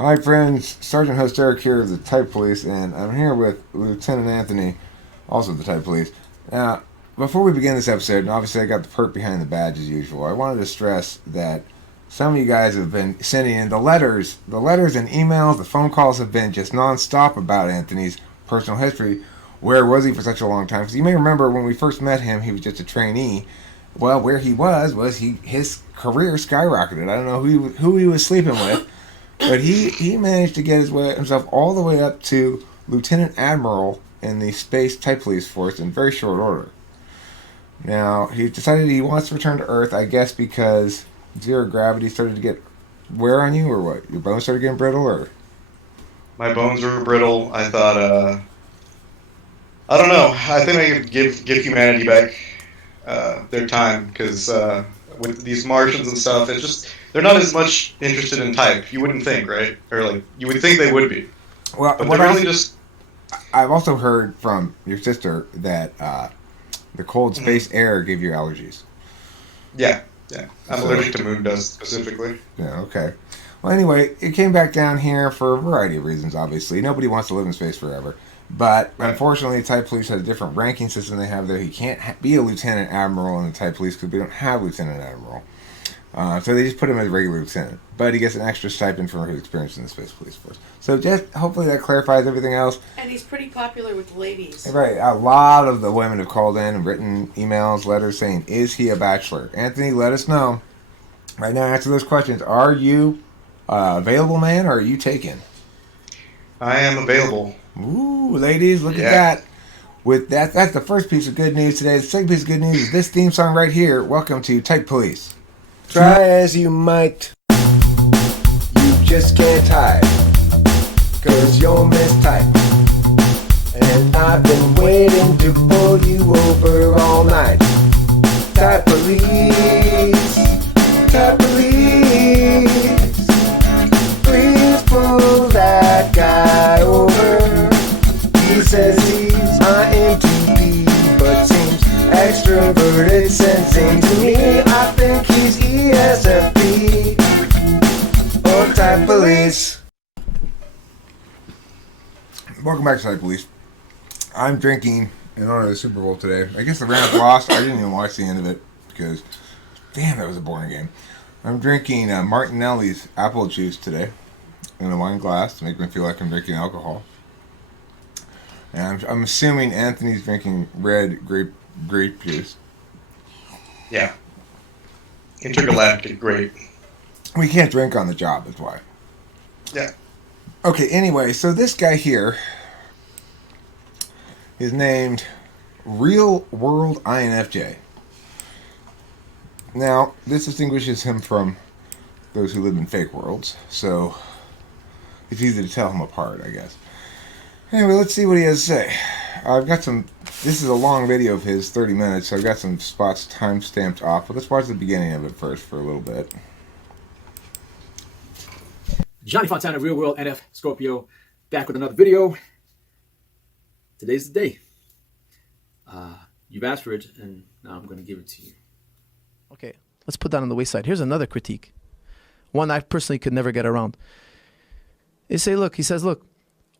Hi, friends. Sergeant Host Eric here of the Type Police, and I'm here with Lieutenant Anthony, also of the Type Police. Now, before we begin this episode, and obviously I got the perk behind the badge as usual, I wanted to stress that some of you guys have been sending in the letters and emails, the phone calls have been just nonstop about Anthony's personal history. Where was he for such a long time? Because you may remember when we first met him, he was just a trainee. Well, where he was his career skyrocketed. I don't know who he was sleeping with. But he managed to get himself all the way up to Lieutenant Admiral in the Space Type Police Force in very short order. Now, he decided he wants to return to Earth, I guess because zero gravity started to get wear on you, or what? Your bones started getting brittle, or? My bones were brittle. I thought, I don't know. I think I could give humanity back their time because with these Martians and stuff, it's just they're not as much interested in type. You wouldn't think, right? Or like you would think they would be. Well, but they're really just. I've also heard from your sister that the cold space air gave you allergies. Yeah. I'm allergic to moon dust specifically. Yeah. Okay. Well, anyway, it came back down here for a variety of reasons. Obviously, nobody wants to live in space forever. But unfortunately, Type Police has a different ranking system they have there. He can't be a Lieutenant Admiral in the Type Police because we don't have Lieutenant Admiral. So they just put him as a regular lieutenant. But he gets an extra stipend for his experience in the Space Police Force. So just hopefully that clarifies everything else. And he's pretty popular with the ladies. Right. A lot of the women have called in and written emails, letters saying, is he a bachelor? Anthony, let us know. Right now, answer those questions. Are you available, man, or are you taken? I am available. Ooh, ladies, look at that. With that's the first piece of good news today. The second piece of good news is this theme song right here. Welcome to Type Police. Try as you might, you just can't hide, 'cause you're mistyped. And I've been waiting to pull you over all night. Type Police, Type Police, please pull that guy over. He says he's INTP, but seems extroverted, sensing to me. I think he's ESFP or Type Police. Welcome back to Type Police. I'm drinking in honor of the Super Bowl today. I guess the Rams lost. I didn't even watch the end of it because, damn, that was a boring game. I'm drinking Martinelli's apple juice today in a wine glass to make me feel like I'm drinking alcohol. And I'm assuming Anthony's drinking red grape juice. Yeah. Intergalactic grape. We can't drink on the job, that's why. Yeah. Okay, anyway, so this guy here is named Real World INFJ. Now, this distinguishes him from those who live in fake worlds, so it's easy to tell him apart, I guess. Anyway, let's see what he has to say. I've got some. This is a long video of his, 30 minutes, so I've got some spots time-stamped off, but let's watch the beginning of it first for a little bit. Johnny Fontana, Real World NF Scorpio, back with another video. Today's the day. You've asked for it, and now I'm going to give it to you. Okay, let's put that on the wayside. Here's another critique. One I personally could never get around. He says, look,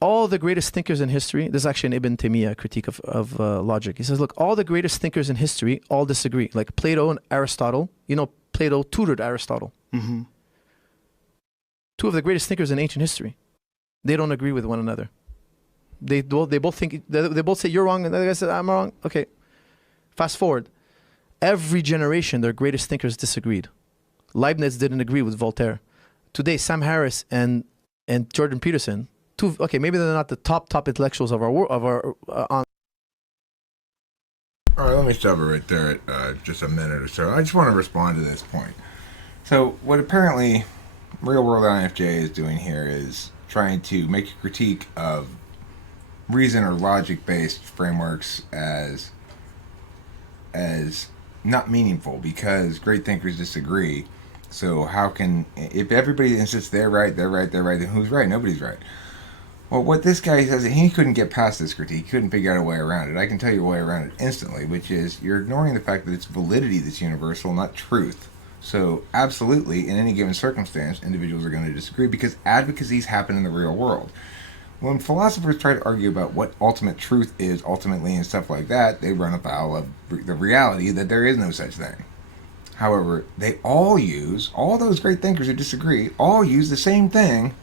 all the greatest thinkers in history, this is actually an Ibn Taymiyyah critique of logic. He says, look, all the greatest thinkers in history all disagree. Like Plato and Aristotle. You know, Plato tutored Aristotle. Mm-hmm. Two of the greatest thinkers in ancient history. They don't agree with one another. They both say you're wrong, and the other guy says I'm wrong. Okay, fast forward. Every generation, their greatest thinkers disagreed. Leibniz didn't agree with Voltaire. Today, Sam Harris and Jordan Peterson. Maybe they're not the top intellectuals of our All right, let me stop it right there at just a minute or so. I just want to respond to this point. So, what apparently Real World INFJ is doing here is trying to make a critique of reason or logic-based frameworks as not meaningful because great thinkers disagree. So how can, if everybody insists they're right, then who's right? Nobody's right. Well, what this guy says, he couldn't get past this critique. He couldn't figure out a way around it. I can tell you a way around it instantly, which is you're ignoring the fact that it's validity that's universal, not truth. So, absolutely, in any given circumstance, individuals are going to disagree because advocacies happen in the real world. When philosophers try to argue about what ultimate truth is ultimately and stuff like that, they run afoul of the reality that there is no such thing. However, all those great thinkers who disagree, all use the same thing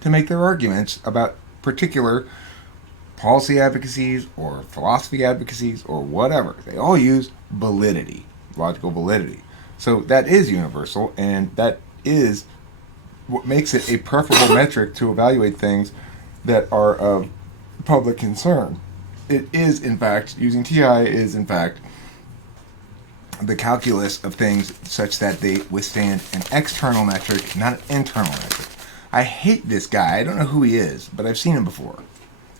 to make their arguments about particular policy advocacies or philosophy advocacies or whatever. They all use validity, logical validity. So that is universal, and that is what makes it a preferable metric to evaluate things that are of public concern. It is, in fact, using TI is, in fact, the calculus of things such that they withstand an external metric, not an internal metric. I hate this guy. I don't know who he is, but I've seen him before,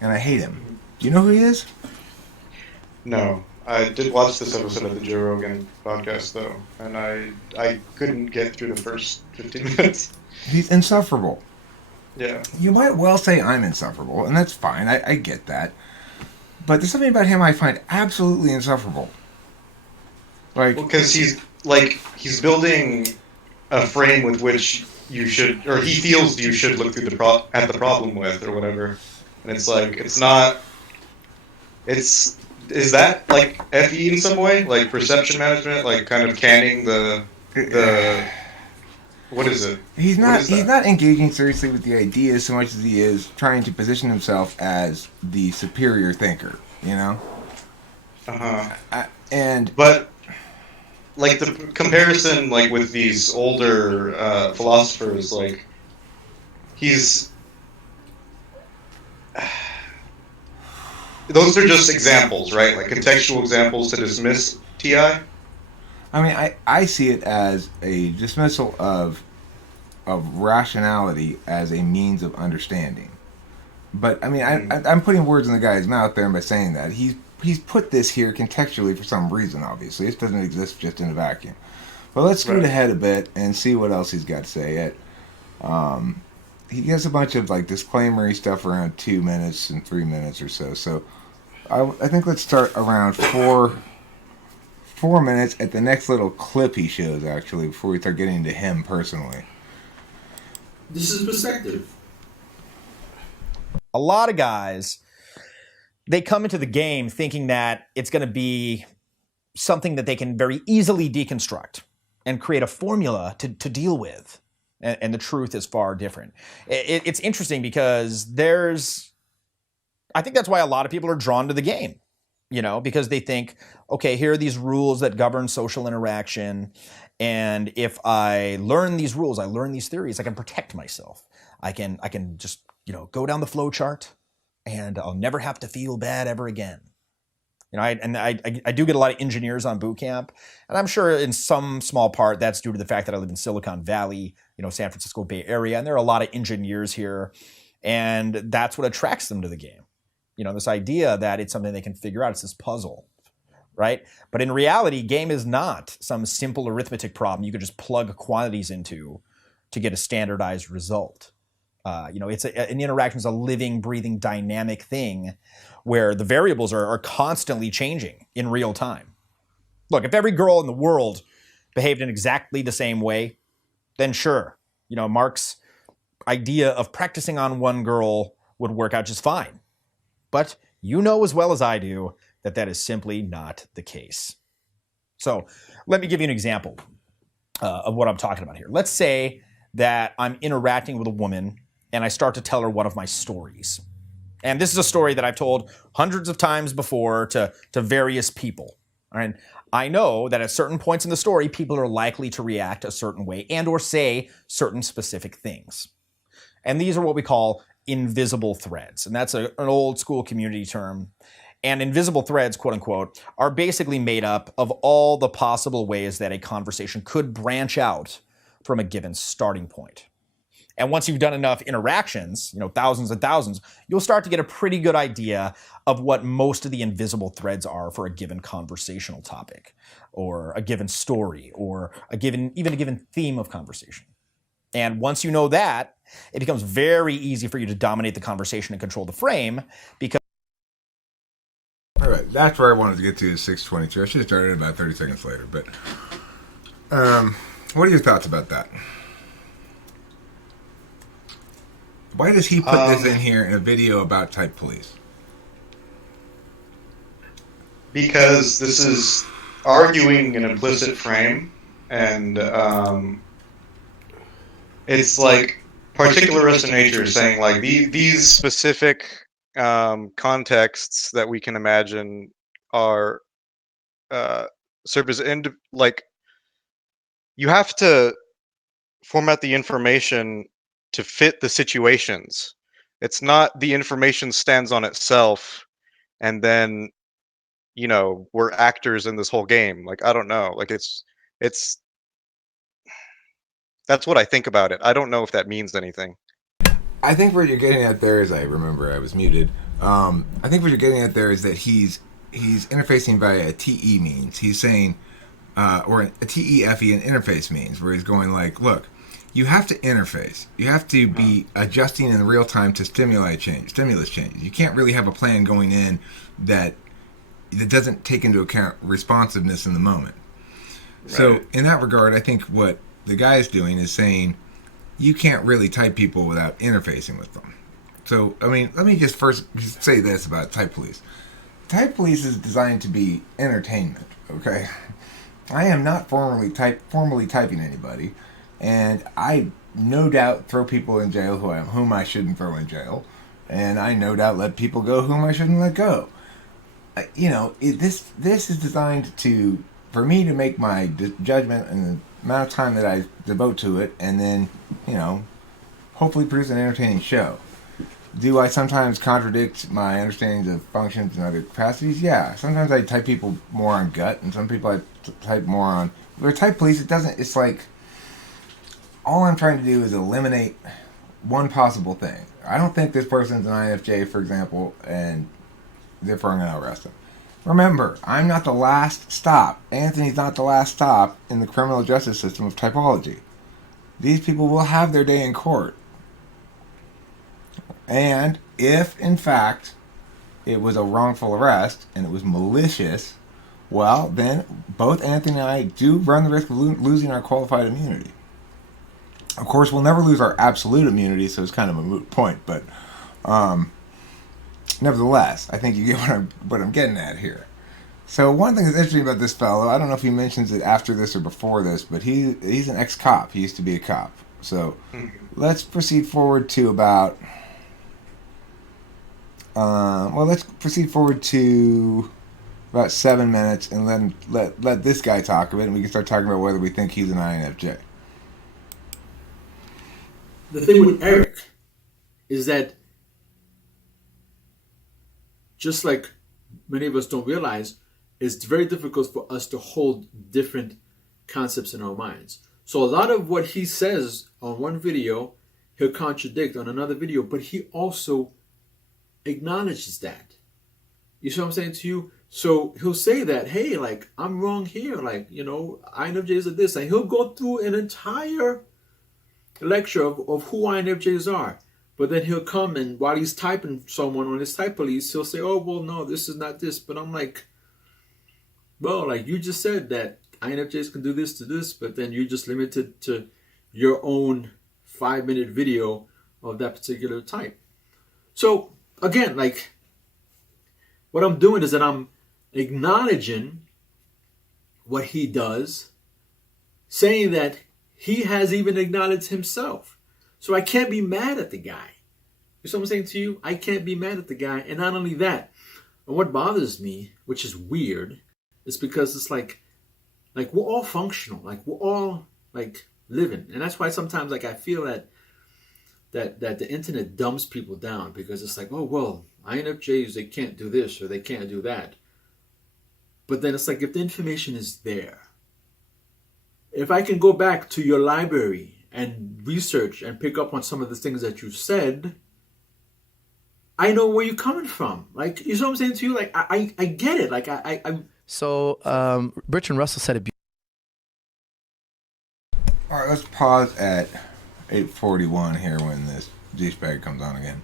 and I hate him. Do you know who he is? No, I did watch this episode of the Joe Rogan podcast though, and I couldn't get through the first 15 minutes. He's insufferable. Yeah. You might well say I'm insufferable, and that's fine. I get that. But there's something about him I find absolutely insufferable. Like, Because he's building a frame with which you should, or he feels you should look through at the problem with, or whatever. And it's like, it's not. Is that like FE in some way, like perception management, like kind of canning the what is it? he's not engaging seriously with the ideas so much as he is trying to position himself as the superior thinker, you know? And But like the comparison, like with these older philosophers, like he's. Those are just examples, right? Like contextual examples to dismiss TI. I mean, I see it as a dismissal of rationality as a means of understanding. But I mean, I'm putting words in the guy's mouth there by saying that he's put this here contextually for some reason. Obviously, it doesn't exist just in a vacuum. But let's scoot ahead a bit and see what else he's got to say. He has a bunch of like disclaimery stuff around 2 minutes and 3 minutes or so. So I think let's start around 4 minutes at the next little clip he shows, actually, before we start getting into him personally. This is perspective. A lot of guys, they come into the game thinking that it's going to be something that they can very easily deconstruct and create a formula to deal with. And the truth is far different. It's interesting because I think that's why a lot of people are drawn to the game, you know, because they think, okay, here are these rules that govern social interaction. And if I learn these rules, I learn these theories, I can protect myself. I can just, you know, go down the flow chart and I'll never have to feel bad ever again. You know, I do get a lot of engineers on boot camp, and I'm sure in some small part that's due to the fact that I live in Silicon Valley, you know, San Francisco Bay Area, and there are a lot of engineers here, and that's what attracts them to the game. You know, this idea that it's something they can figure out, it's this puzzle, right? But in reality, game is not some simple arithmetic problem you could just plug quantities into to get a standardized result. You know, an interaction is a living, breathing, dynamic thing where the variables are constantly changing in real time. Look, if every girl in the world behaved in exactly the same way, then sure, you know, Mark's idea of practicing on one girl would work out just fine. But you know as well as I do that that is simply not the case. So let me give you an example of what I'm talking about here. Let's say that I'm interacting with a woman and I start to tell her one of my stories. And this is a story that I've told hundreds of times before to various people. And I know that at certain points in the story, people are likely to react a certain way and or say certain specific things. And these are what we call invisible threads. And that's an old school community term. And invisible threads, quote unquote, are basically made up of all the possible ways that a conversation could branch out from a given starting point. And once you've done enough interactions, you know, thousands and thousands, you'll start to get a pretty good idea of what most of the invisible threads are for a given conversational topic, or a given story, or even a given theme of conversation. And once you know that, it becomes very easy for you to dominate the conversation and control the frame because. All right, that's where I wanted to get to is 6:22. I should have started about 30 seconds later, but What are your thoughts about that? Why does he put this in here in a video about type police? Because this is arguing an implicit frame, and it's like particularist in nature, saying like these specific contexts that we can imagine are serve as like you have to format the information to fit the situations. It's not the information stands on itself, and then we're actors in this whole game. Like I don't know. Like it's that's what I think about it. I don't know if that means anything. I think what you're getting at there is, I remember I was muted. I think what you're getting at there is that he's interfacing via a TE means. He's saying, or a TEFE, an interface means, where he's going like, look, you have to interface. You have to be adjusting in real time to stimulus changes. You can't really have a plan going in that doesn't take into account responsiveness in the moment. Right. So in that regard, I think what the guy is doing is saying you can't really type people without interfacing with them. So, I mean, let me just first say this about type police. Type police is designed to be entertainment, okay? I am not formally typing anybody, and I no doubt throw people in jail whom I shouldn't throw in jail, and I no doubt let people go whom I shouldn't let go. This is designed for me to make my judgment and the amount of time that I devote to it, and then, hopefully produce an entertaining show. Do I sometimes contradict my understandings of functions and other capacities? Yeah. Sometimes I type people more on gut, and some people I type more on. For type police, it's like, all I'm trying to do is eliminate one possible thing. I don't think this person's an INFJ, for example, and therefore I'm going to arrest him. Remember, I'm not the last stop. Anthony's not the last stop in the criminal justice system of typology. These people will have their day in court. And if, in fact, it was a wrongful arrest and it was malicious, well, then both Anthony and I do run the risk of losing our qualified immunity. Of course, we'll never lose our absolute immunity, so it's kind of a moot point, but nevertheless, I think you get what I'm getting at here. So one thing that's interesting about this fellow, I don't know if he mentions it after this or before this, but he's an ex-cop. He used to be a cop. So let's proceed forward to about... let's proceed forward to about 7 minutes and let this guy talk a bit, and we can start talking about whether we think he's an INFJ. The thing with Eric is that, just like many of us don't realize, it's very difficult for us to hold different concepts in our minds. So a lot of what he says on one video, he'll contradict on another video, but he also acknowledges that. You see what I'm saying to you? So he'll say that, hey, like, I'm wrong here. Like, INFJs are this. And he'll go through an entire lecture of who INFJs are. But then he'll come and while he's typing someone on his type police, he'll say, oh, well, no, this is not this. But I'm like, well, like you just said that INFJs can do this to this, but then you're just limited to your own 5-minute video of that particular type. So again, like what I'm doing is that I'm acknowledging what he does, saying that he has even acknowledged himself. So I can't be mad at the guy. You see what I'm saying to you? I can't be mad at the guy. And not only that, and what bothers me, which is weird, is because it's like we're all functional. Like we're all like living. And that's why sometimes like I feel that the internet dumbs people down, because it's like, oh, well, INFJs, they can't do this or they can't do that. But then it's like, if the information is there, if I can go back to your library and research and pick up on some of the things that you said, I know where you're coming from. Like, you know what I'm saying to you? Like, I get it. Like, I So, Bertrand Russell said it. All right, let's pause at 8:41 here when this douchebag comes on again.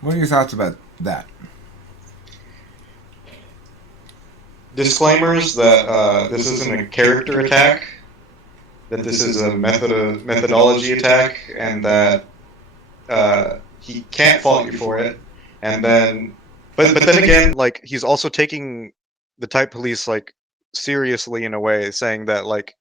What are your thoughts about that? disclaimers that this isn't a character attack, that this is a methodology attack, and that he can't fault you for it. And then, but then again, like he's also taking the type police like seriously in a way, saying that like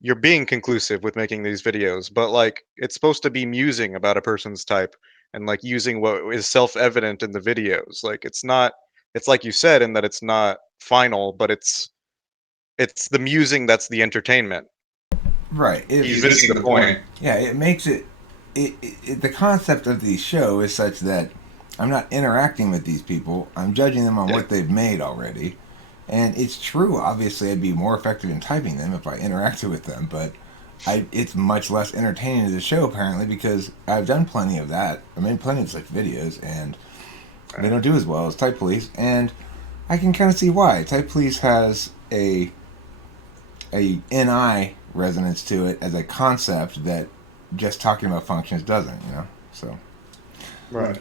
you're being conclusive with making these videos, but like it's supposed to be musing about a person's type and like using what is self-evident in the videos. Like it's not. It's like you said in that it's not final, but it's the musing that's the entertainment. Right. He's missing the point. Yeah, it makes it, the concept of the show is such that I'm not interacting with these people. I'm judging them on what they've made already. And it's true, obviously, I'd be more effective in typing them if I interacted with them, but it's much less entertaining as a show, apparently, because I've done plenty of that. I made plenty of such videos, and they don't do as well as Type Police, and I can kind of see why. Type Police has a NI resonance to it as a concept that just talking about functions doesn't, you know? So. Right.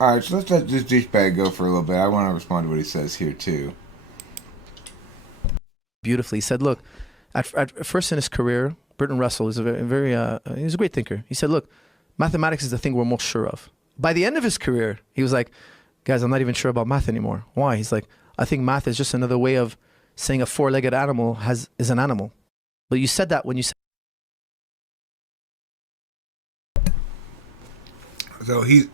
Alright, so let's let this douchebag go for a little bit. I want to respond to what he says here, too. Beautifully. He said, look, at first in his career, Bertrand Russell is a very he's a great thinker. He said, look, mathematics is the thing we're most sure of. By the end of his career, he was like, guys, I'm not even sure about math anymore. Why? He's like, I think math is just another way of saying a four-legged animal is an animal. But you said that when you said... So he's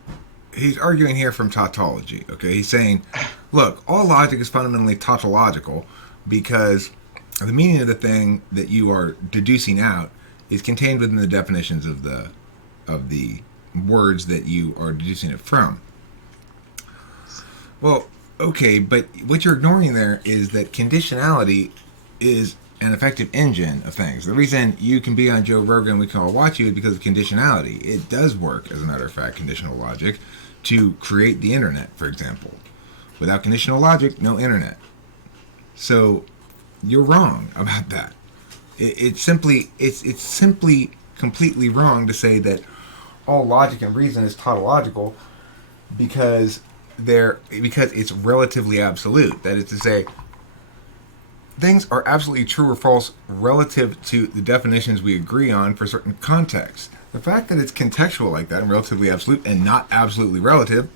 arguing here from tautology, okay? He's saying, look, all logic is fundamentally tautological because the meaning of the thing that you are deducing out is contained within the definitions of the words that you are deducing it from. Well, okay, but what you're ignoring there is that conditionality is an effective engine of things. The reason you can be on Joe Rogan, we can all watch you, is because of conditionality. It does work, as a matter of fact, conditional logic, to create the internet, for example. Without conditional logic, no internet. So you're wrong about that. It's simply completely wrong to say that all logic and reason is tautological because it's relatively absolute. That is to say, things are absolutely true or false relative to the definitions we agree on for certain contexts. The fact that it's contextual like that and relatively absolute and not absolutely relative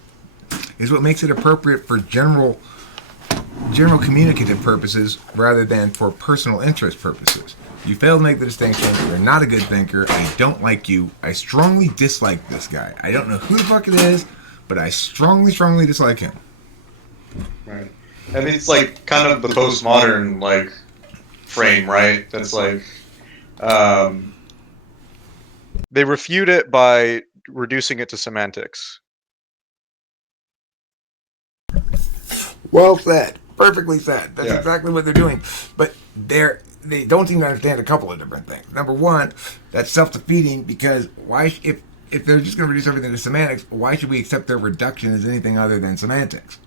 is what makes it appropriate for general communicative purposes rather than for personal interest purposes. You fail to make the distinction. You're not a good thinker. I don't like you. I strongly dislike this guy. I don't know who the fuck it is, but I strongly dislike him. Right. And it's like kind of the postmodern like frame, right? That's like they refute it by reducing it to semantics. Well said. Perfectly said. That's Yeah. exactly what they're doing. But they don't even understand a couple of different things. Number one, that's self-defeating because if they're just going to reduce everything to semantics, why should we accept their reduction as anything other than semantics?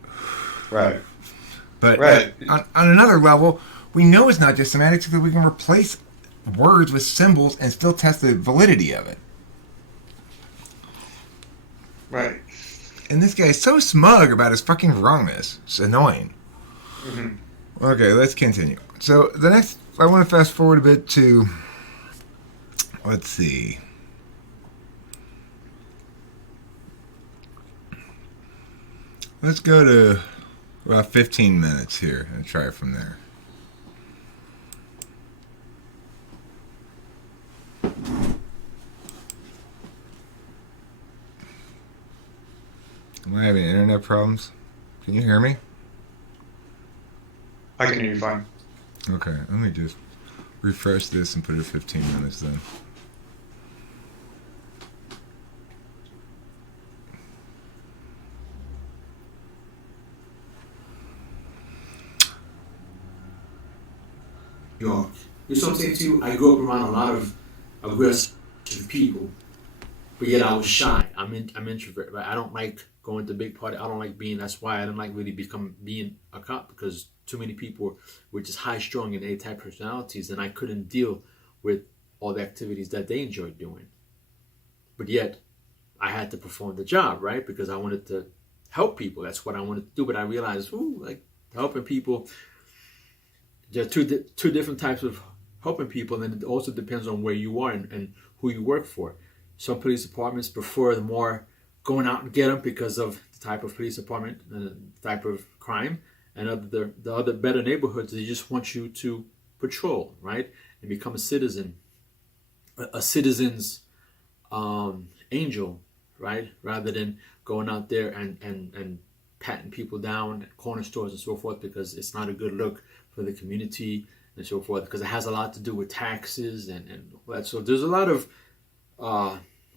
Right. But Right. On another level, we know it's not just semantics because we can replace words with symbols and still test the validity of it. Right. And this guy is so smug about his fucking wrongness. It's annoying. Mm-hmm. Okay, let's continue. So the next, I want to fast forward a bit to, let's see. Let's go to about 15 minutes here and try it from there. Am I having internet problems? Can you hear me? I can hear you fine. Okay, let me just refresh this and put it at 15 minutes then. York. There's something too. I grew up around a lot of aggressive people, but yet I was shy. I'm introvert. Right? I don't like going to big party. I don't like being. That's why I didn't like really being a cop because too many people were just high strung and A-type personalities, and I couldn't deal with all the activities that they enjoyed doing. But yet, I had to perform the job, right? Because I wanted to help people. That's what I wanted to do. But I realized, like helping people there are two different types of helping people, and it also depends on where you are and who you work for. Some police departments prefer the more going out and get them because of the type of police department and the type of crime, and the other better neighborhoods, they just want you to patrol, right, and become a citizen, a citizen's angel, right, rather than going out there and patting people down at corner stores and so forth, because it's not a good look for the community and so forth, because it has a lot to do with taxes and all that. So there's a lot of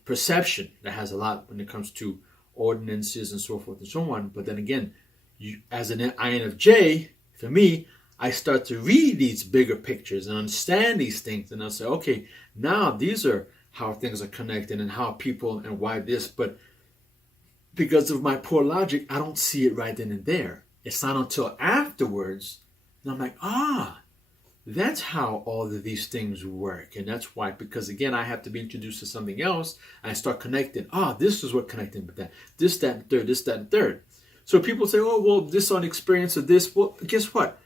perception that has a lot when it comes to ordinances and so forth and so on. But then again, you, as an INFJ, for me, I start to read these bigger pictures and understand these things, and I'll say, okay, now these are how things are connected and how people and why this. But because of my poor logic, I don't see it right then and there. It's not until afterwards, and I'm like, that's how all of these things work. And that's why, because again, I have to be introduced to something else, and I start connecting. This is what connecting with that. This, that, and third, this, that, and third. So people say, oh, well, this on experience of this. Well, guess what?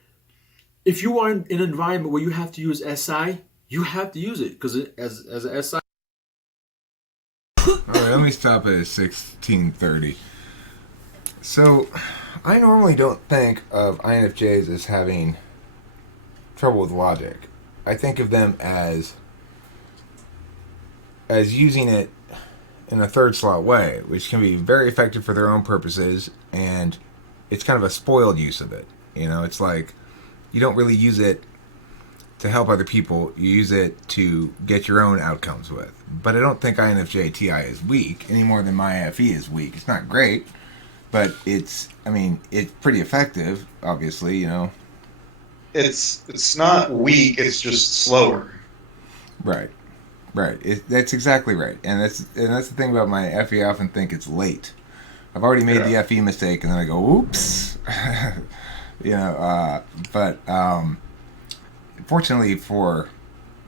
If you are in an environment where you have to use SI, you have to use it, because as an SI. All right, let me stop at 16:30. So, I normally don't think of INFJs as having trouble with logic. I think of them as using it in a third slot way, which can be very effective for their own purposes, and it's kind of a spoiled use of it. You know, it's like you don't really use it to help other people, you use it to get your own outcomes with. But I don't think INFJ TI is weak any more than my FE is weak. It's not great, but it's pretty effective, obviously, you know. It's not weak, it's just slower. Right. That's exactly right. And that's the thing about my FE. I often think it's late. I've already made the FE mistake, and then I go, oops. You know, but fortunately for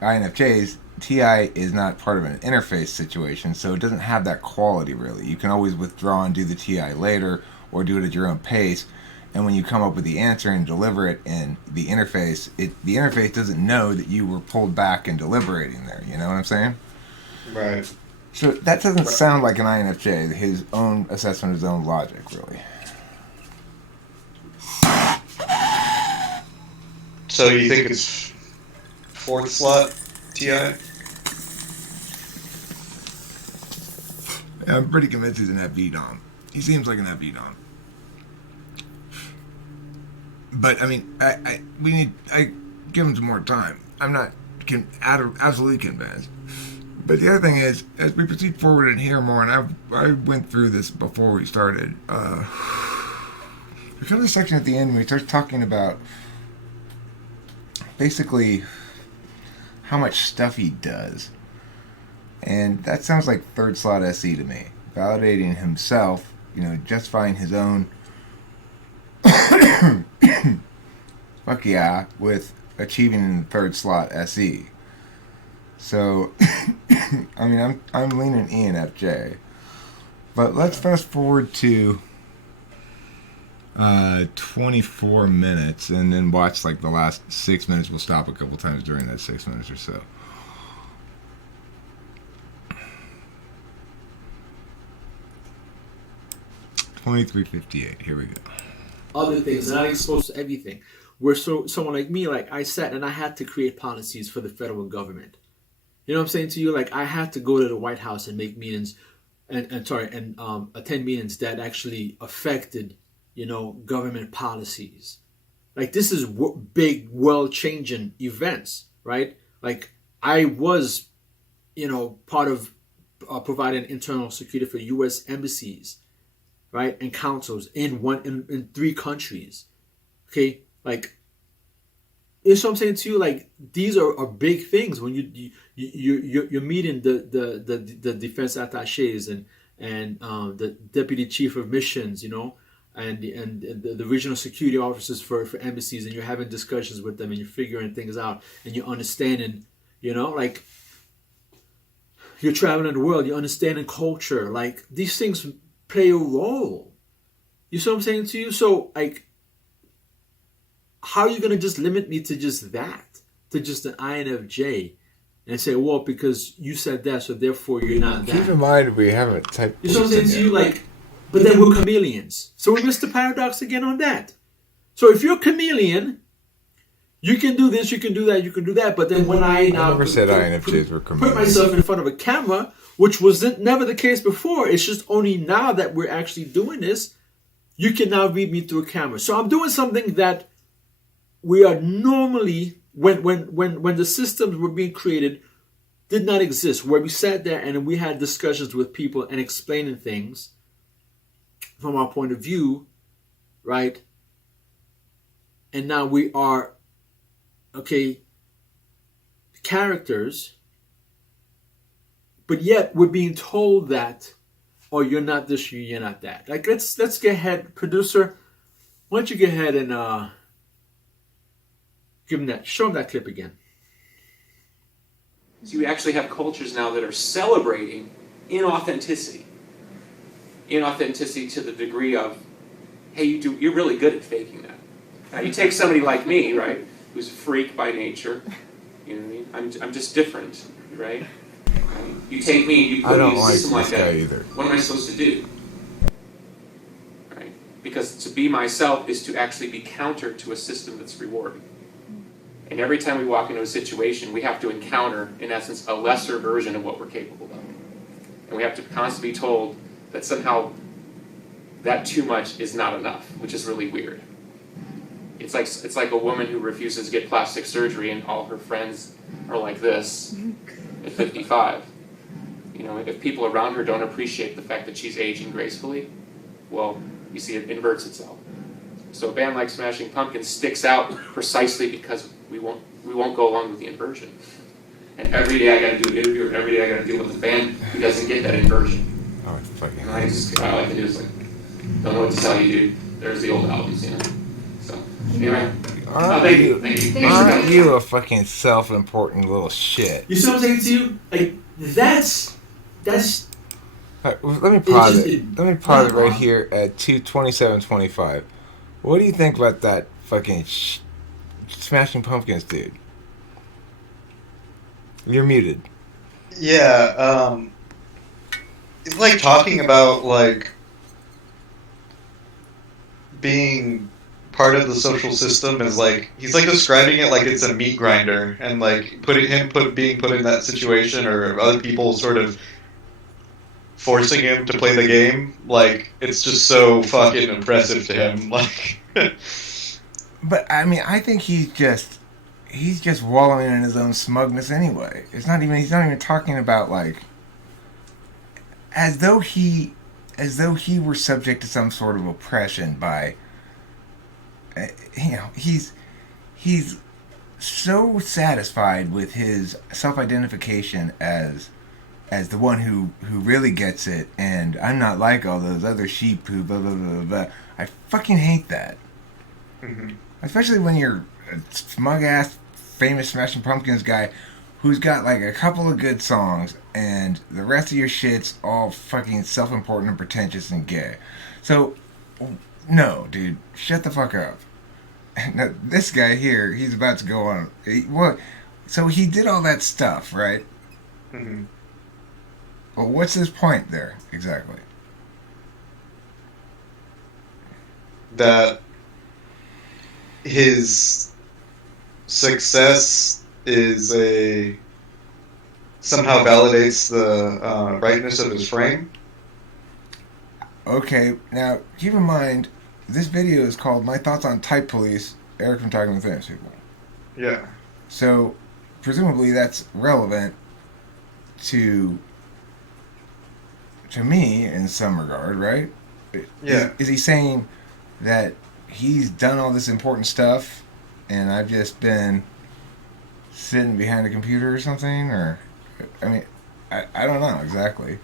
INFJs, TI is not part of an interface situation, so it doesn't have that quality really. You can always withdraw and do the TI later, or do it at your own pace. And when you come up with the answer and deliver it in the interface, the interface doesn't know that you were pulled back and deliberating there. You know what I'm saying? Right. So that doesn't sound like an INFJ, his own assessment of his own logic, really. So you think it's fourth slot TI? Yeah, I'm pretty convinced he's an FV Dom. He seems like an FV Dom. But I mean, I give him some more time. I'm not absolutely convinced. But the other thing is, as we proceed forward and hear more, and I went through this before we started. There comes a section at the end where he starts talking about basically how much stuff he does, and that sounds like third slot SE to me, validating himself, you know, justifying his own fuck yeah with achieving third slot SE. So I mean, I'm leaning ENFJ, but let's fast forward to 24 minutes and then watch like the last 6 minutes. We'll stop a couple times during that 6 minutes or so. $23.58. Here we go. Other things, not exposed to everything. Where someone like me, like I sat and I had to create policies for the federal government. You know what I'm saying to you? Like I had to go to the White House and make meetings and attend meetings that actually affected, you know, government policies. Like this is big, world-changing events, right? Like I was, you know, part of providing internal security for U.S. embassies, right, and councils in 3 countries. Okay, like you know what I'm saying to you? Like these are big things when you're meeting the defense attachés and the deputy chief of missions, you know, and the regional security officers for embassies, and you're having discussions with them and you're figuring things out and you're understanding, you know, like you're traveling the world, you're understanding culture. Like these things play a role. You see what I'm saying to you? So like how are you going to just limit me to just that, to just an INFJ, and say, well, because you said that, so therefore you're not that. Keep in mind, we haven't typed. You know what I'm saying to you? Like, but then we're chameleons. So we missed the paradox again on that. So if you're a chameleon, you can do this, you can do that, you can do that. But then when I now never said INFJs were put chameleons. myself in front of a camera, which was never the case before, it's just only now that we're actually doing this, you can now read me through a camera. So I'm doing something that we are normally, when the systems were being created, did not exist, where we sat there and we had discussions with people and explaining things from our point of view, right? And now we are, characters, but yet we're being told that, oh, you're not this, you're not that. Like, let's get ahead. Producer, why don't you get ahead and show him that clip again. So you actually have cultures now that are celebrating inauthenticity. Inauthenticity to the degree of, hey, you're really good at faking that. Now you take somebody like me, right, who's a freak by nature, you know what I mean? I'm just different, right? You take me, you put me in a system like that. Either. What am I supposed to do? Right? Because to be myself is to actually be counter to a system that's rewarding. And every time we walk into a situation, we have to encounter, in essence, a lesser version of what we're capable of. And we have to constantly be told that somehow that too much is not enough, which is really weird. It's like a woman who refuses to get plastic surgery and all her friends are like this at 55. You know, if people around her don't appreciate the fact that she's aging gracefully, well, you see, it inverts itself. So a band like Smashing Pumpkins sticks out precisely because we won't go along with the inversion. And every day I got to do an interview, and every day I got to deal with a band who doesn't get that inversion. Oh, it's fucking. And all I can do is like, don't know what to tell you, dude. There's the old albums, you know. So anyway, thank you. Aren't you a fucking self-important little shit? You see what I'm saying to you? Like, that's. Right, let me pause just- it. Let me pause it right here at 2:27:25. What do you think about that fucking Smashing Pumpkins dude? You're muted. Yeah, it's like talking about like being part of the social system is like he's like describing it like it's a meat grinder and like being put in that situation or other people sort of forcing him to play the game, like it's just so fucking impressive to him. Like But I mean, I think he's just wallowing in his own smugness anyway. He's not even talking about like as though he were subject to some sort of oppression by he's so satisfied with his self-identification as the one who really gets it, and I'm not like all those other sheep who blah blah blah blah. I fucking hate that. mm-hmm. Especially when you're a smug ass famous Smashing Pumpkins guy who's got like a couple of good songs and the rest of your shit's all fucking self-important and pretentious and gay. So no, dude, shut the fuck up. Now, this guy here, he's about to go on. So he did all that stuff, right? Mm-hmm. Well, what's his point there exactly? That his success is somehow validates the rightness of his frame. Okay, now keep in mind, this video is called "My Thoughts on Type Police." Eric from Talking with Famous People. Yeah. So, presumably, that's relevant to me in some regard, right? Yeah. Is he saying that he's done all this important stuff, and I've just been sitting behind a computer or something? Or, I mean, I don't know exactly.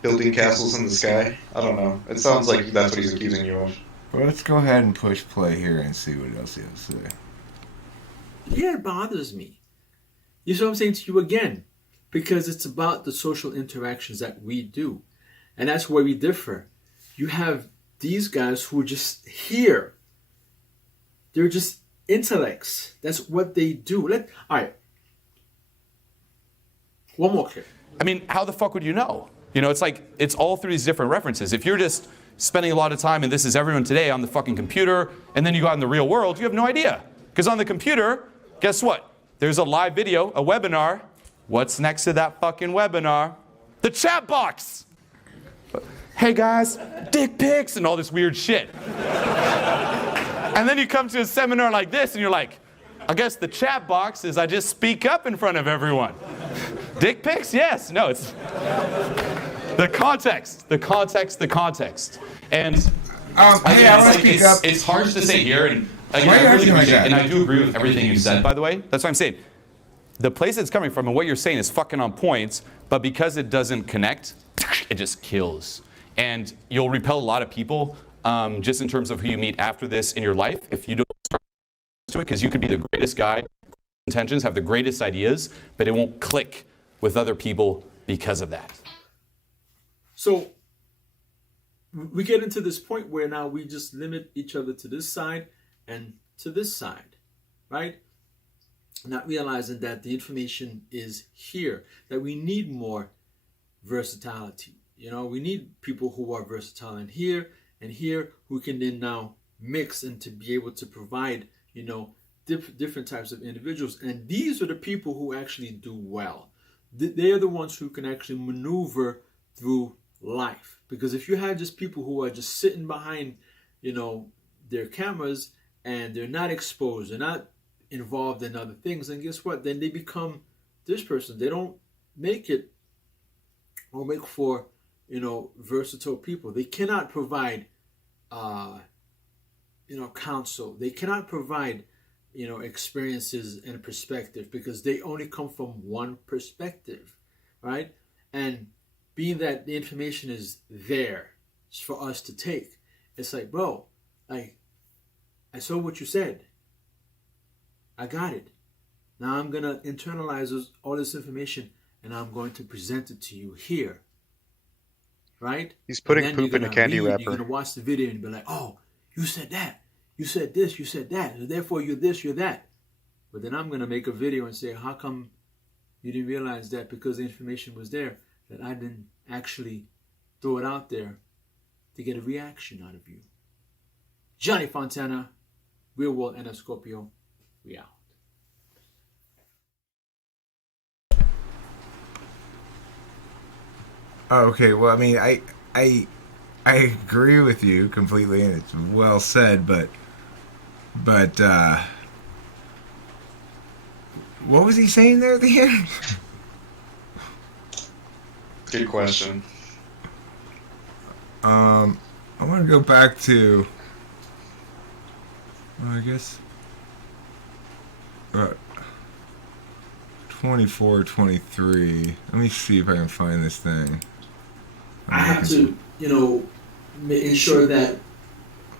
Building castles in the sky? I don't know. It sounds like that's what he's accusing you of. But let's go ahead and push play here and see what else he has to say. Yeah, it bothers me. You see what I'm saying to you again? Because it's about the social interactions that we do. And that's where we differ. You have these guys who are just here. They're just intellects. That's what they do. All right. One more here. I mean, how the fuck would you know? You know, it's like, it's all through these different references. If you're just spending a lot of time, and this is everyone today, on the fucking computer, and then you go out in the real world, you have no idea. Because on the computer, guess what? There's a live video, a webinar. What's next to that fucking webinar? The chat box! Hey guys, dick pics, and all this weird shit. And then you come to a seminar like this, and you're like, I guess the chat box is I just speak up in front of everyone. Dick pics? Yes. No, it's the context. And it's hard to say here, and again, I really appreciate it, and I do agree with everything you said, by the way. That's what I'm saying. The place it's coming from and what you're saying is fucking on point, but because it doesn't connect, it just kills. And you'll repel a lot of people just in terms of who you meet after this in your life if you don't start to it, because you could be the greatest guy, intentions, have the greatest ideas, but it won't click with other people because of that. So we get into this point where now we just limit each other to this side and to this side, right? Not realizing that the information is here, that we need more versatility. You know, we need people who are versatile in here and here, who can then now mix and to be able to provide, you know, different types of individuals. And these are the people who actually do well. They are the ones who can actually maneuver through life. Because if you have just people who are just sitting behind, you know, their cameras and they're not exposed, they're not involved in other things, then guess what? Then they become this person. They don't make it or make for, you know, versatile people. They cannot provide, you know, counsel. They cannot provide, you know, experiences and perspective, because they only come from one perspective, right? And being that the information is there for us to take, it's like, bro, like, I saw what you said. I got it. Now I'm going to internalize all this information and I'm going to present it to you here. Right? He's putting poop in a candy wrapper. You're going to watch the video and be like, oh, you said that. You said this, you said that. And therefore, you're this, you're that. But then I'm going to make a video and say, how come you didn't realize that because the information was there, that I didn't actually throw it out there to get a reaction out of you? Johnny Fontana, Real World and Scorpio, we out. Oh, okay. Well, I mean, I agree with you completely, and it's well said. But what was he saying there at the end? Good question. I want to go back to, well, I guess, 24, 23. Let me see if I can find this thing. I have to, you know, ensure that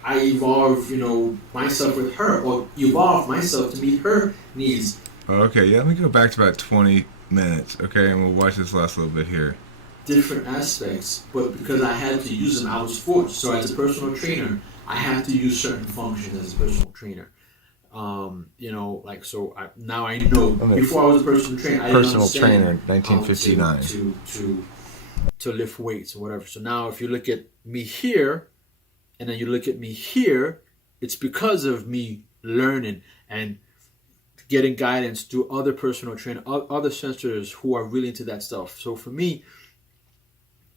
I evolve, you know, myself with her, or evolve myself to meet her needs. Okay, yeah, let me go back to about 20 minutes, okay, and we'll watch this last little bit here. Different aspects, but because I had to use them, I was forced. So as a personal trainer, I had to use certain functions as a personal trainer. You know, like, so now I know. Before I was a personal trainer, I didn't understand trainer, 1959. To lift weights or whatever. So now, if you look at me here, and then you look at me here, it's because of me learning and getting guidance through other personal trainers, other sensors who are really into that stuff. So for me,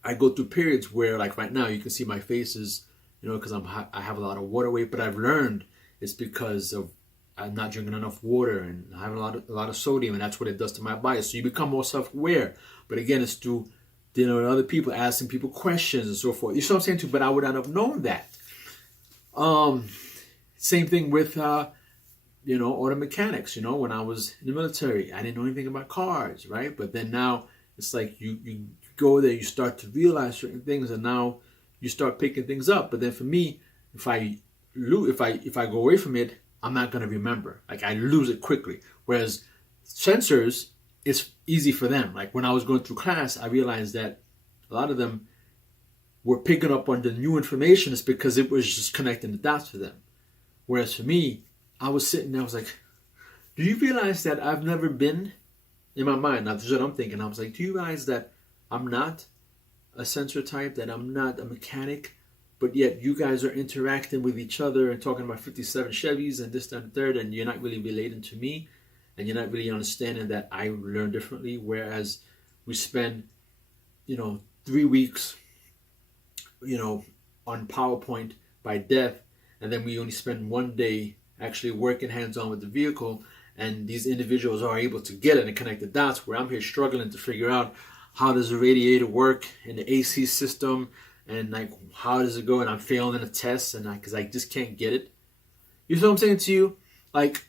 I go through periods where, like right now, you can see my face is, you know, because I have a lot of water weight, but I've learned it's because of I'm not drinking enough water and I have a lot of sodium, and that's what it does to my body. So you become more self-aware. But again, it's through dealing with other people, asking people questions and so forth. You see what I'm saying too? But I would not have known that. Same thing with you know, auto mechanics. You know, when I was in the military, I didn't know anything about cars, right? But then now it's like you go there, you start to realize certain things, and now you start picking things up. But then for me, if I go away from it, I'm not going to remember. Like, I lose it quickly. Whereas sensors, it's easy for them. Like, when I was going through class, I realized that a lot of them were picking up on the new information is because it was just connecting the dots for them. Whereas for me, I was sitting there, I was like, do you realize that I've never been, in my mind, now this is what I'm thinking, I was like, do you realize that I'm not a sensor type, that I'm not a mechanic, but yet you guys are interacting with each other and talking about 57 Chevys and this, that, and third, and you're not really relating to me, and you're not really understanding that I learn differently, whereas we spend, 3 weeks, on PowerPoint by death, and then we only spend 1 day actually working hands-on with the vehicle, and these individuals are able to get it and connect the dots, where I'm here struggling to figure out how does the radiator work in the AC system, and like how does it go, and I'm failing a test, and because I just can't get it. You know what I'm saying to you? Like,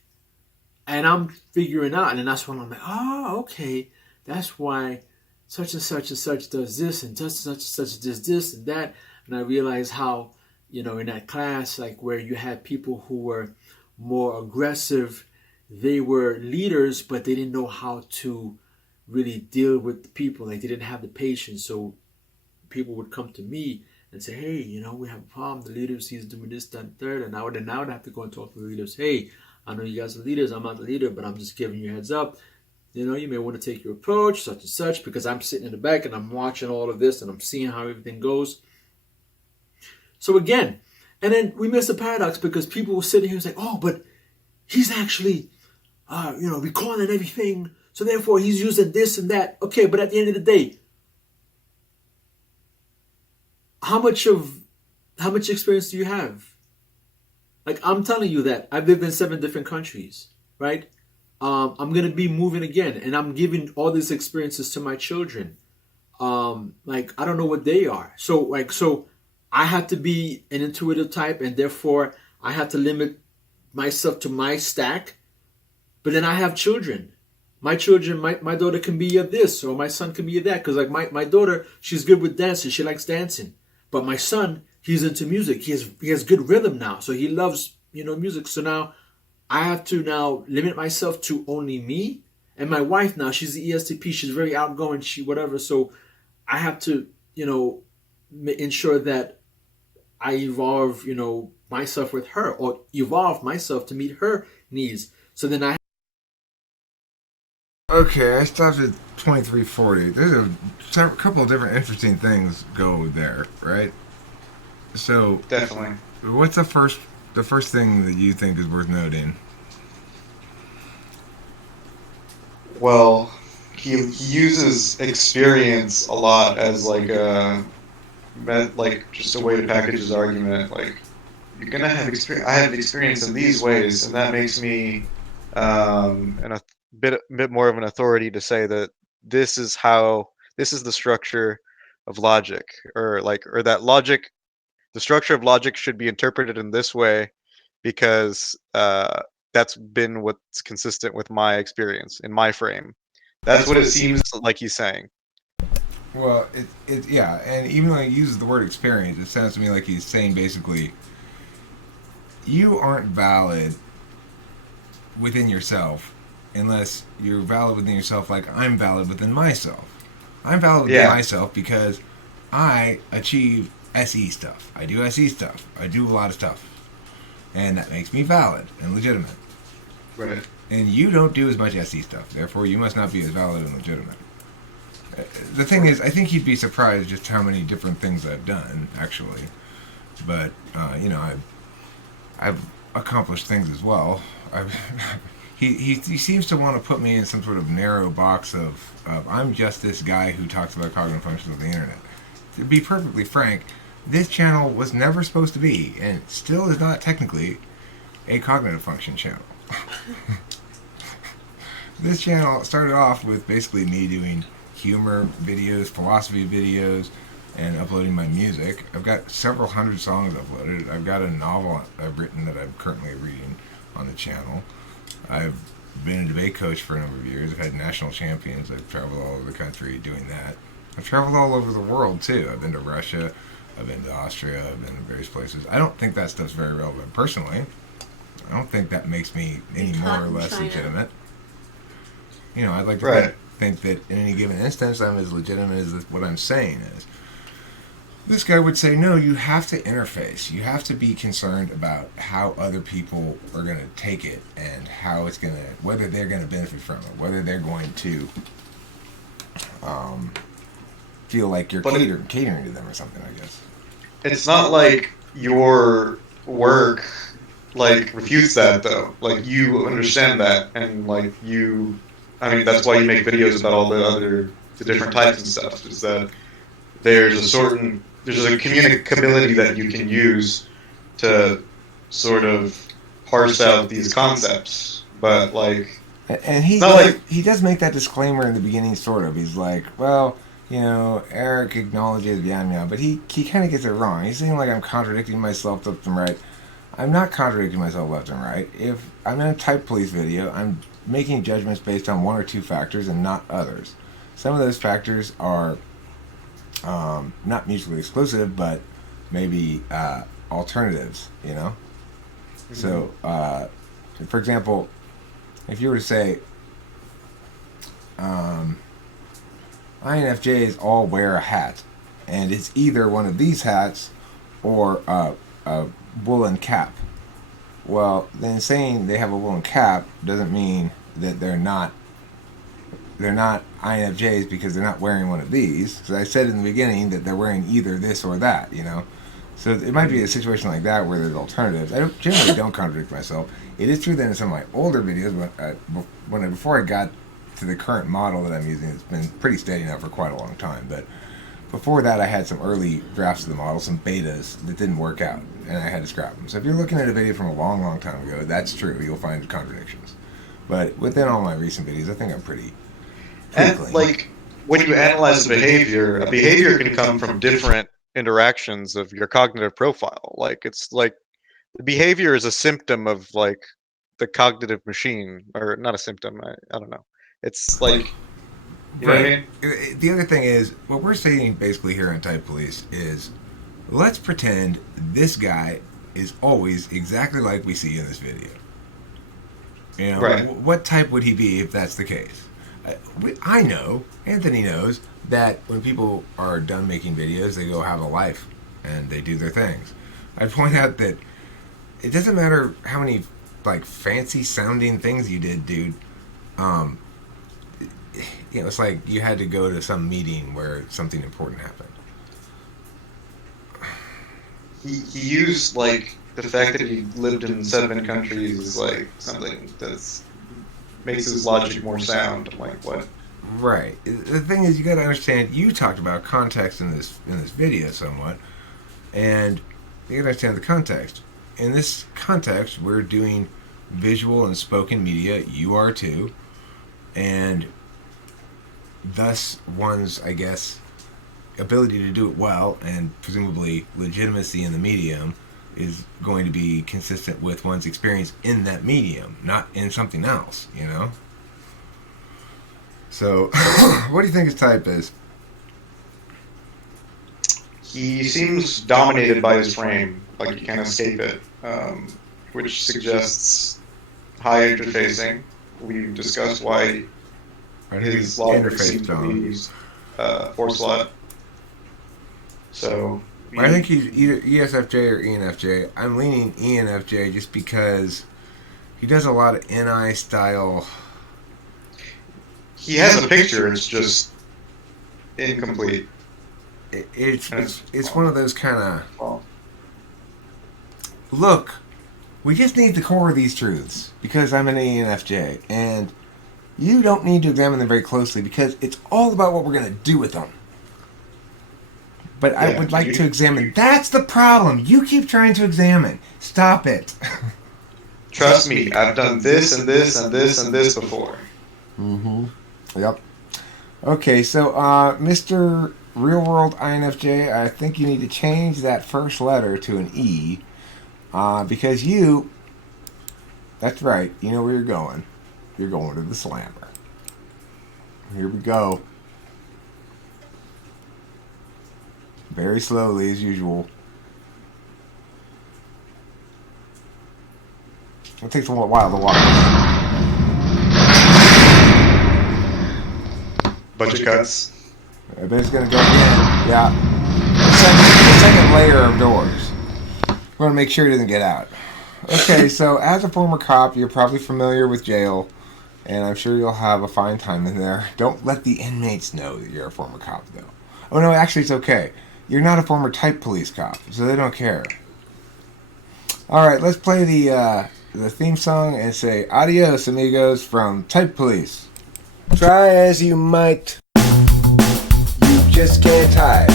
and I'm figuring out, and that's when I'm like, oh, okay, that's why such and such does this, and such and such does this and that. And I realized how, in that class, like where you had people who were more aggressive, they were leaders, but they didn't know how to really deal with the people. Like they didn't have the patience. So people would come to me and say, hey, we have a problem. The leader, he's doing this, that, and third. And I would have to go and talk to the leaders. Hey, I know you guys are leaders. I'm not the leader, but I'm just giving you a heads up. You may want to take your approach, such and such, because I'm sitting in the back and I'm watching all of this and I'm seeing how everything goes. So again, and then we missed a paradox because people were sitting here and saying, oh, but he's actually, recalling everything. So therefore he's using this and that. Okay, but at the end of the day, how much experience do you have? Like I'm telling you that I've lived in 7 different countries, right? I'm going to be moving again, and I'm giving all these experiences to my children. I don't know what they are. So I have to be an intuitive type, and therefore I have to limit myself to my stack. But then I have children. My children, my daughter can be a this, or my son can be a that. Because like my daughter, she's good with dancing. She likes dancing. But my son, he's into music. He has good rhythm now. So he loves, music. So now I have to now limit myself to only me. And my wife now, she's the ESTP. She's very outgoing. Whatever. So I have to, ensure that I evolve, myself with her, or evolve myself to meet her needs. So then I. Okay, I stopped at 2340. There's a couple of different interesting things go there, right? So Definitely. what's the first thing that you think is worth noting? Well, he uses experience a lot as just a way to package his argument. Like, you're gonna have experience. I have experience in these ways, and that makes me a bit more of an authority to say that this is the structure of logic, or that logic. The structure of logic should be interpreted in this way because that's been what's consistent with my experience in my frame. That's what it seems like he's saying. Well, yeah, and even though he uses the word experience, it sounds to me like he's saying basically, you aren't valid within yourself unless you're valid within yourself like I'm valid within myself. I'm valid within myself because I achieve SE stuff. I do SE stuff. I do a lot of stuff. And that makes me valid and legitimate. Right. And you don't do as much SE stuff. Therefore, you must not be as valid and legitimate. The thing is, I think you'd be surprised just how many different things I've done, actually. But, I've accomplished things as well. He seems to want to put me in some sort of narrow box of I'm just this guy who talks about cognitive functions of the internet. To be perfectly frank, this channel was never supposed to be, and still is not technically, a cognitive function channel. This channel started off with basically me doing humor videos, philosophy videos, and uploading my music. I've got several hundred songs uploaded. I've got a novel I've written that I'm currently reading on the channel. I've been a debate coach for a number of years. I've had national champions. I've traveled all over the country doing that. I've traveled all over the world, too. I've been to Russia. I've been to Austria. I've been to various places. I don't think that stuff's very relevant personally. I don't think that makes me any more or less legitimate. I'd like to think that in any given instance, I'm as legitimate as what I'm saying is. This guy would say, no, you have to interface. You have to be concerned about how other people are going to take it and how it's going to, whether they're going to benefit from it, whether they're going to feel like you're catering to them or something, I guess. It's not like your work like refutes that though. Like you understand that, and like you, I mean, that's why you make videos about all the different types and stuff. Is that there's a communicability that you can use to sort of parse out these concepts, but like. And he does make that disclaimer in the beginning, sort of. He's like, well, you know, Eric acknowledges Yamya, but he kind of gets it wrong. He's saying like I'm contradicting myself left and right. I'm not contradicting myself left and right. If I'm in a type police video, I'm making judgments based on one or two factors and not others. Some of those factors are not mutually exclusive, but maybe alternatives, you know? Mm-hmm. So, for example, if you were to say, INFJs all wear a hat, and it's either one of these hats or a woolen cap. Well, then saying they have a woolen cap doesn't mean that they're not INFJs because they're not wearing one of these. So I said in the beginning that they're wearing either this or that, you know. So it might be a situation like that where there's alternatives. I generally don't contradict myself. It is true that in some of my older videos, before I got to the current model that I'm using, it's been pretty steady now for quite a long time. But before that, I had some early drafts of the model, some betas that didn't work out, and I had to scrap them. So if you're looking at a video from a long, long time ago, that's true. You'll find contradictions. But within all my recent videos, I think I'm pretty and clean. Like when you analyze the behavior, a behavior can come from different interactions of your cognitive profile. Like it's like the behavior is a symptom of like the cognitive machine, or not a symptom. I don't know. It's like, you know what I mean? The other thing is, what we're saying basically here in Type Police is, let's pretend this guy is always exactly like we see in this video. You know, right. What type would he be if that's the case? I know, Anthony knows, that when people are done making videos, they go have a life and they do their things. I point out that it doesn't matter how many like fancy sounding things you did, dude. You know, it's like you had to go to some meeting where something important happened. He used like the fact that he lived in 7 countries is like something that's makes his logic more sound. I'm like, what? Right. The thing is, you got to understand. You talked about context in this video somewhat, and you got to understand the context. In this context, we're doing visual and spoken media. You are too, and thus one's, I guess, ability to do it well and presumably legitimacy in the medium is going to be consistent with one's experience in that medium, not in something else, you know? So, what do you think his type is? He seems dominated by his frame, like he can't escape it, which suggests high interfacing. We've discussed why his logic seems to be 4 slot. So I think he's either ESFJ or ENFJ. I'm leaning ENFJ just because he does a lot of NI style. He has a picture, it's just incomplete. It's one of those kind of, look, we just need the core of these truths because I'm an ENFJ, and you don't need to examine them very closely because it's all about what we're going to do with them. But I would like to examine. That's the problem. You keep trying to examine. Stop it. Trust me, I've done this and this and this and this before. Mm-hmm. Yep. Okay, so Mr. Real World INFJ, I think you need to change that first letter to an E because you, that's right, you know where you're going. You're going to the slammer. Here we go. Very slowly, as usual. It takes a while to walk. Bunch of cuts. I bet it's gonna go again. Yeah. second layer of doors. We want to make sure he doesn't get out. Okay, so as a former cop, you're probably familiar with jail, and I'm sure you'll have a fine time in there. Don't let the inmates know that you're a former cop, though. Oh no, actually it's okay. You're not a former type police cop, so they don't care. Alright, let's play the theme song and say adios, amigos, from Type Police. Try as you might, you just can't hide,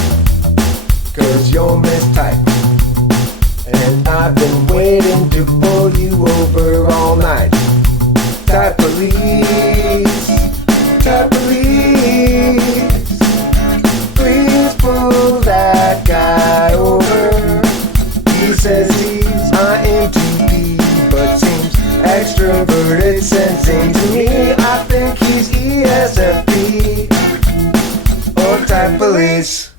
'cause you're mistyped. And I've been waiting to pull you over all night. Type Police, Type Police, please pull that guy over. He says he's INTP, but seems extroverted, sensing to me. I think he's ESFP or Type Police.